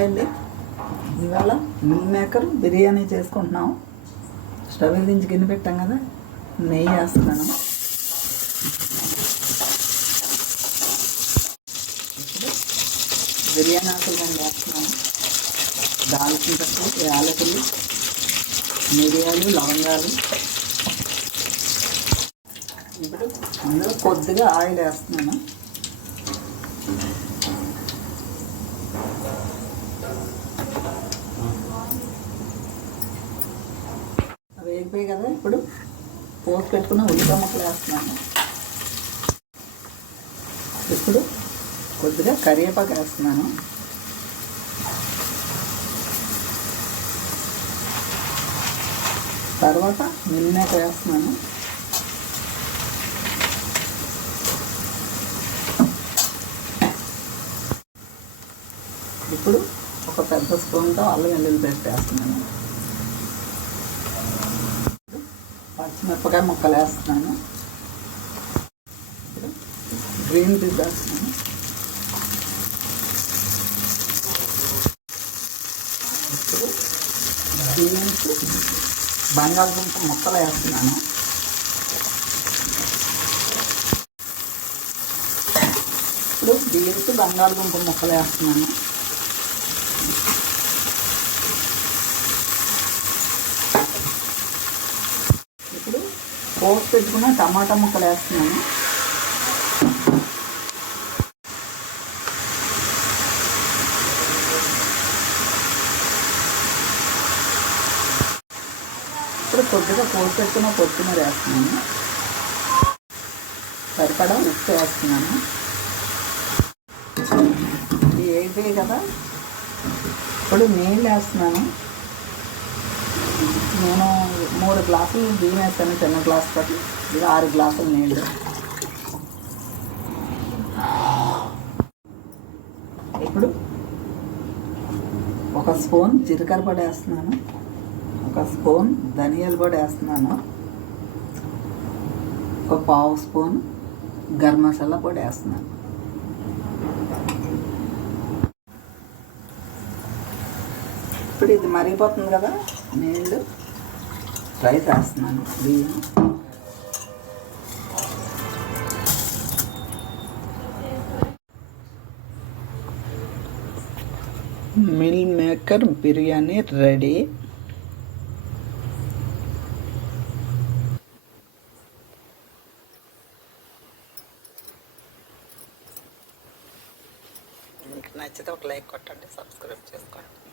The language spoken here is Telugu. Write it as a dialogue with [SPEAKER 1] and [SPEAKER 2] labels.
[SPEAKER 1] హాయ్ అండి ఇవాళ మిల్ మేకర్ బిర్యానీ చేసుకుంటున్నాం స్టవ్ వెలిగించి గిన్నె పెట్టాం కదా నెయ్యి వేస్తున్నాను. బిర్యానీ ఆకులు రెండు వేస్తున్నాను. దాల్చిన చెక్క యాలకులు మిరియాలు లవంగాలు. ఇప్పుడు అందులో కొద్దిగా ఆయిల్ వేస్తున్నాను. వేగిపోయి కదా ఇప్పుడు పోసి పెట్టుకున్న ఉల్లిపాయ ముక్కలు వేస్తున్నాను. ఇప్పుడు కొద్దిగా కరివేపాకు వేస్తున్నాను. తర్వాత మిల్లినాక వేస్తున్నాను. ఇప్పుడు ఒక పెద్ద స్పూన్తో అల్లం వెల్లుల్లి పేస్ట్ వేస్తున్నాను. పచ్చిమిరపకాయ ముక్కలు వేస్తున్నాను గ్రీన్ పీస్ వేస్తున్నాను ఇప్పుడు బీన్స్ బంగాళదుంప ముక్కలు వేస్తున్నాను ఇప్పుడు బీన్స్ బంగాళదుంప ముక్కలు వేస్తున్నాను కోసి పెట్టుకున్న టమాటా ముక్కలు వేస్తున్నాను. ఇప్పుడు కొద్దిగా కోసి పెట్టుకున్న కొత్తిమీర వేస్తున్నాను. సరిపడా ఉప్పు వేస్తున్నాను. ఇది వేగిపోయి కదా. ఇప్పుడు నీళ్ళు వేస్తున్నాను. నేను మూడు గ్లాసులు బియ్యం వేస్తాను చిన్న గ్లాస్ తోటి ఇది ఆరు గ్లాసులు నీళ్ళు. ఇప్పుడు ఒక స్పూన్ జీలకర్ర పొడి వేస్తున్నాను. ఒక స్పూన్ ధనియాల పొడి వేస్తున్నాను. ఒక పావు స్పూన్ గరం మసాలా పొడి వేస్తున్నాను. ఇప్పుడు ఇది మరిగిపోతుంది కదా నీళ్ళు. రైస్ వేస్తున్నాను బియ్యం మిల్ మేకర్ బిర్యానీ రెడీ మీకు నచ్చితే ఒక లైక్ కొట్టండి సబ్స్క్రైబ్ చేసుకోండి.